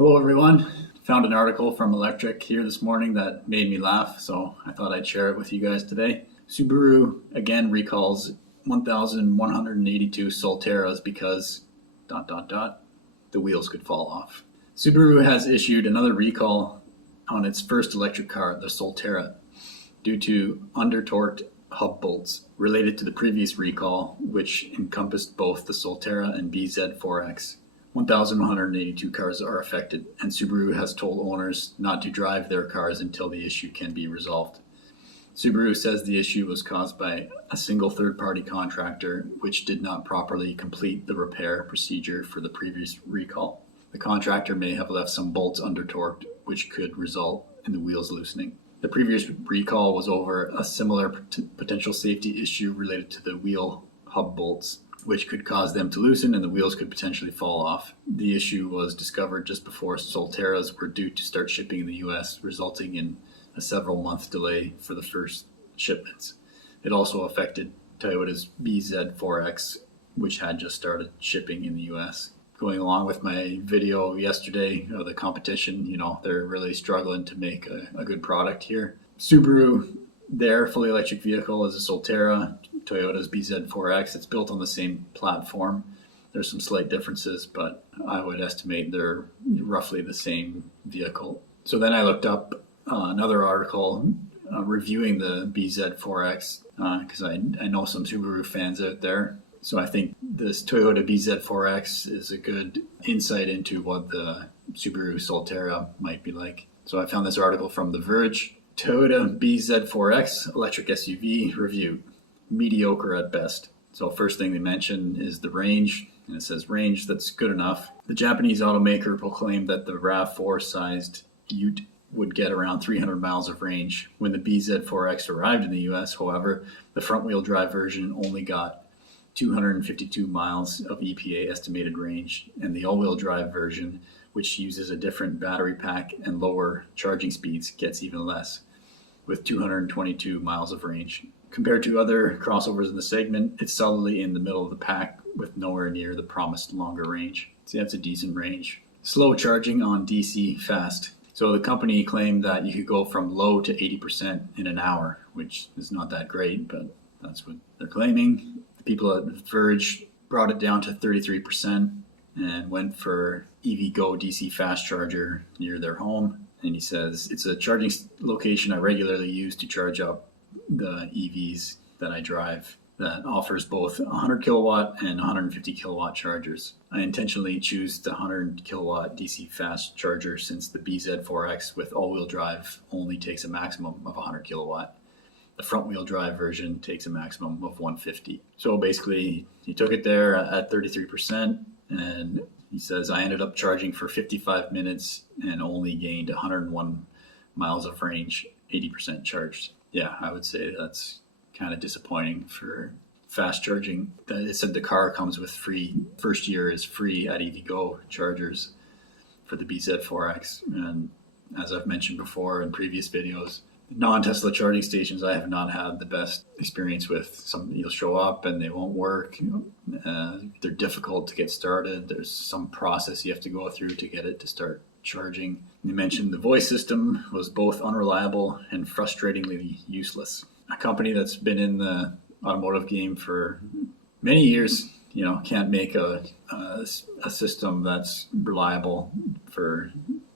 Hello everyone. Found an article from Elektrek here this morning that made me laugh, so I thought I'd share it with you guys today. Subaru again recalls 1,182 Solterras because ... the wheels could fall off. Subaru has issued another recall on its first electric car, the Solterra, due to under-torqued hub bolts related to the previous recall, which encompassed both the Solterra and BZ4X. 1,182 cars are affected, and Subaru has told owners not to drive their cars until the issue can be resolved. Subaru says the issue was caused by a single third-party contractor which did not properly complete the repair procedure for the previous recall. The contractor may have left some bolts under-torqued, which could result in the wheels loosening. The previous recall was over a similar potential safety issue related to the wheel hub bolts, which could cause them to loosen and the wheels could potentially fall off. The issue was discovered just before Solterras were due to start shipping in the US, resulting in a several-month delay for the first shipments. It also affected Toyota's BZ4X, which had just started shipping in the US. Going along with my video yesterday of the competition, they're really struggling to make a good product here. Subaru, their fully electric vehicle is a Solterra. Toyota's BZ4X, it's built on the same platform. There's some slight differences, but I would estimate they're roughly the same vehicle. So then I looked up another article reviewing the BZ4X because I know some Subaru fans out there. So I think this Toyota BZ4X is a good insight into what the Subaru Solterra might be like. So I found this article from the Verge. Toyota BZ4X electric SUV review. Mediocre at best. So first thing they mention is the range, and it says range that's good enough. The Japanese automaker proclaimed that the RAV4 sized Ute would get around 300 miles of range. When the BZ4X arrived in the US, however, the front-wheel drive version only got 252 miles of EPA estimated range, and the all-wheel drive version, which uses a different battery pack and lower charging speeds, gets even less, with 222 miles of range. Compared to other crossovers in the segment, it's solidly in the middle of the pack with nowhere near the promised longer range. So that's a decent range. Slow charging on DC fast. So the company claimed that you could go from low to 80% in an hour, which is not that great, but that's what they're claiming. The people at Verge brought it down to 33% and went for EVgo DC fast charger near their home. And he says, it's a charging location I regularly use to charge up the EVs that I drive that offers both 100 kilowatt and 150 kilowatt chargers. I intentionally choose the 100 kilowatt DC fast charger since the BZ4X with all-wheel drive only takes a maximum of 100 kilowatt. The front-wheel drive version takes a maximum of 150. So basically, he took it there at 33%, and he says, I ended up charging for 55 minutes and only gained 101 miles of range, 80% charged. Yeah, I would say that's kind of disappointing for fast charging. It said the car comes with first year is free at EVgo chargers for the BZ4X. And as I've mentioned before in previous videos, non-Tesla charging stations I have not had the best experience with. Some you'll show up and they won't work. They're difficult to get started. There's some process you have to go through to get it to start charging. They mentioned the voice system was both unreliable and frustratingly useless. A company that's been in the automotive game for many years, can't make a system that's reliable for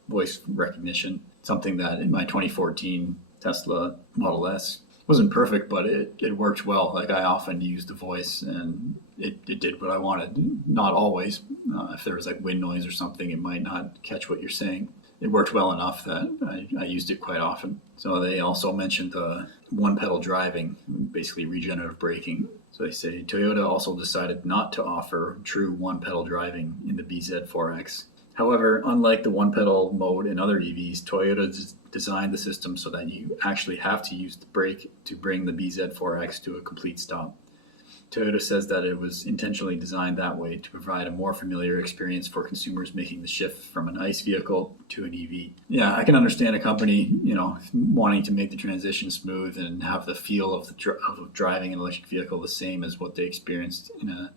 voice recognition. Something that in my 2014 Tesla Model S wasn't perfect, but it worked well. Like I often used the voice and it did what I wanted. Not always. If there was like wind noise or something, it might not catch what you're saying. It worked well enough that I used it quite often. So they also mentioned the one pedal driving, basically regenerative braking. So they say Toyota also decided not to offer true one pedal driving in the BZ4X. However, unlike the one pedal mode in other EVs, Toyota designed the system so that you actually have to use the brake to bring the BZ4X to a complete stop. Toyota says that it was intentionally designed that way to provide a more familiar experience for consumers making the shift from an ICE vehicle to an EV. Yeah, I can understand a company, wanting to make the transition smooth and have the feel of driving an electric vehicle the same as what they experienced in a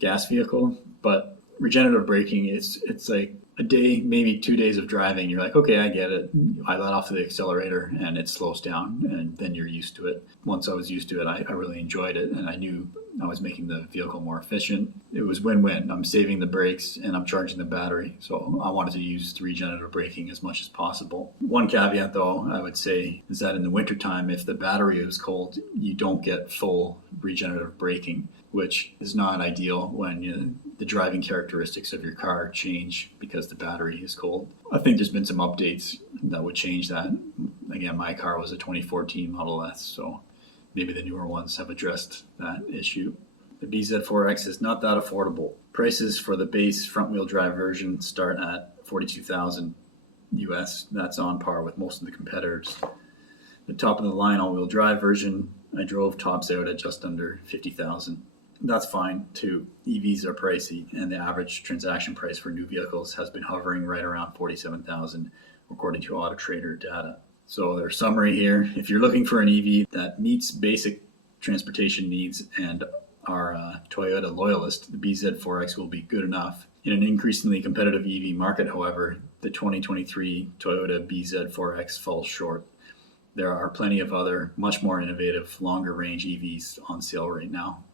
gas vehicle. But regenerative braking, it's like a day, maybe 2 days of driving, you're like, okay, I get it. I let off the accelerator and it slows down, and then you're used to it. Once I was used to it, I really enjoyed it, and I knew I was making the vehicle more efficient. It was win-win. I'm saving the brakes and I'm charging the battery. So I wanted to use the regenerative braking as much as possible. One caveat though, I would say, is that in the wintertime, if the battery is cold, you don't get full regenerative braking, which is not ideal when the driving characteristics of your car change because the battery is cold. I think there's been some updates that would change that. Again, my car was a 2014 Model S, so maybe the newer ones have addressed that issue. The BZ4X is not that affordable. Prices for the base front-wheel drive version start at $42,000 US. That's on par with most of the competitors. The top of the line all-wheel drive version I drove tops out at just under $50,000. That's fine too. EVs are pricey, and the average transaction price for new vehicles has been hovering right around $47,000, according to Auto Trader data. So their summary here: if you're looking for an EV that meets basic transportation needs and are a Toyota loyalist, the BZ4X will be good enough. In an increasingly competitive EV market, however, the 2023 Toyota BZ4X falls short. There are plenty of other, much more innovative, longer range EVs on sale right now.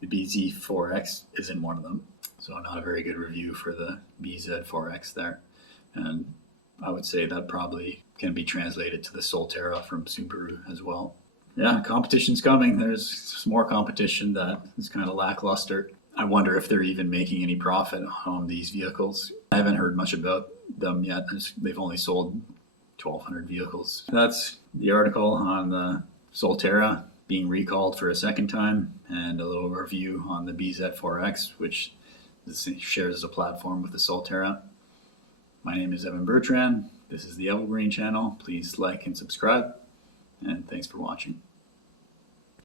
The BZ4X isn't one of them. So not a very good review for the BZ4X there. And I would say that probably can be translated to the Solterra from Subaru as well. Yeah, competition's coming. There's some more competition that is kind of lackluster. I wonder if they're even making any profit on these vehicles. I haven't heard much about them yet. They've only sold 1,200 vehicles. That's the article on the Solterra being recalled for a second time, and a little review on the BZ4X, which shares a platform with the Solterra. My name is Evan Bertrand. This is the Evergreen channel. Please like and subscribe, and thanks for watching.